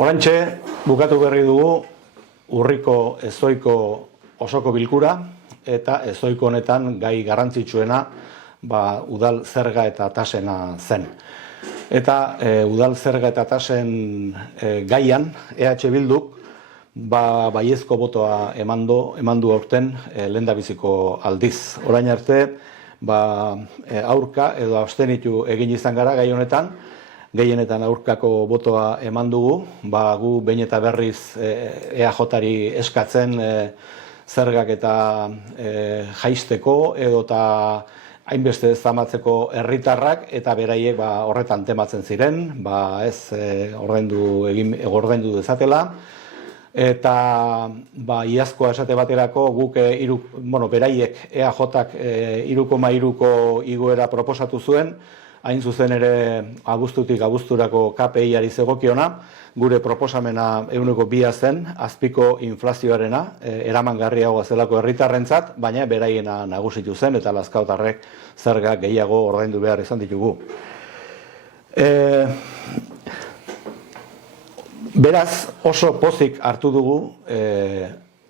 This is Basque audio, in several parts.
Oraintxe bukatu berri dugu urriko ezoiko osoko bilkura eta ezoiko honetan gai garrantzitsuena udal zerga eta tasena zen. Eta udal zerga eta tasen gaian EH Bilduk baiezko botoa emandu aurten lehendabiziko aldiz. Orain arte aurka edo abstenitu egin izan gara gai honetan, gehienetan aurkako botoa eman dugu, gu behin eta berriz EAJ-ari eskatzen zergak eta jaisteko edota hainbeste zamatzeko herritarrak eta beraiek horretan tematzen ziren, ez ordaindu dezatela. Eta iazkoa esate baterako guk beraiek EAJ-ak 3,3ko igoera proposatu zuen, hain zuzen ere abuztutik abuzturako KPI-ari zegokiona, gure proposamena 2% zen, azpiko inflazioarena, eramangarriagoa zelako herritarrentzat, baina beraiena nagusitu zen eta Lazkaotarrek zerga gehiago ordaindu behar izan ditugu. Beraz, oso pozik hartu dugu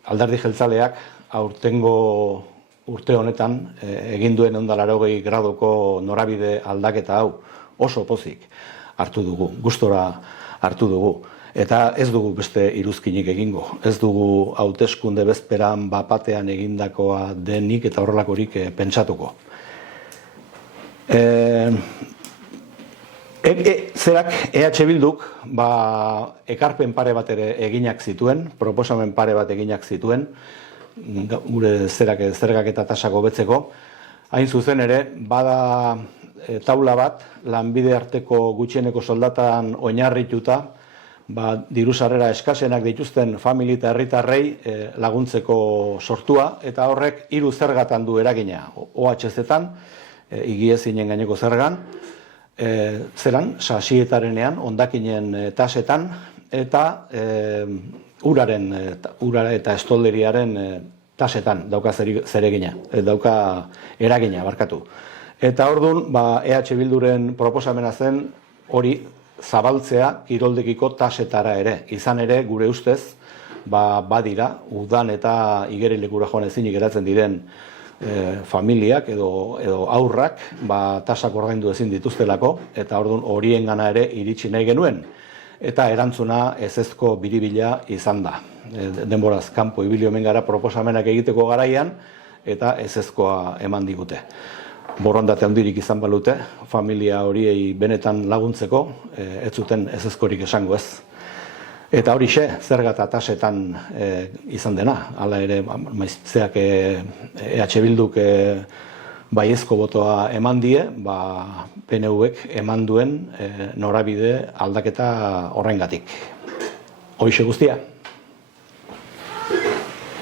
Alderdi Jeltzaleak aurtengo urte honetan egin duen 180 graduko norabide aldaketa hau oso pozik hartu dugu, gustora hartu dugu. Eta ez dugu beste iruzkinik egingo. Ez dugu hauteskunde bezperan bapatean egindakoa denik eta horrelakorik pentsatuko. Zerak EH Bilduk ekarpen pare bat ere eginak zituen, proposamen pare bat eginak zituen, gure zergak eta tasak hobetzeko. Hain zuzen ere, bada taula bat, lanbide arteko gutxieneko soldatan oinarrituta, diru sarrera eskasenak dituzten famili eta herritarrei laguntzeko sortua, eta horrek 3 zergatan du eragina, OHZ-etan, higiezinen gaineko zergan, sasietarenean, hondakinen tasetan, eta urara eta estolderiaren tasetan dauka zeregina, dauka eragina, barkatu. Eta orduan, EH Bilduren proposamena zen hori zabaltzea kiroldekiko tasetara ere. Izan ere, gure ustez, badira, udan eta igerilekura joan ezinik geratzen diren familiak edo aurrak tasak ordaindu ezin dituztelako, eta orduan horien gana ere iritsi nahi genuen. Eta erantzuna ezezko biribila izan da. Denboraz kanpo ibili omen gara proposamenak egiteko garaian, eta ezezkoa eman digute. Borondate handirik izan balute, familia horiei benetan laguntzeko, ez zuten ezezkorik esango ez. Eta horixe, zerga eta tasetan izan dena. Hala ere, maiztzeak EH Bilduk baiezko botoa eman die, PNV-ek eman duen norabide aldaketa horrengatik. Horixe guztia.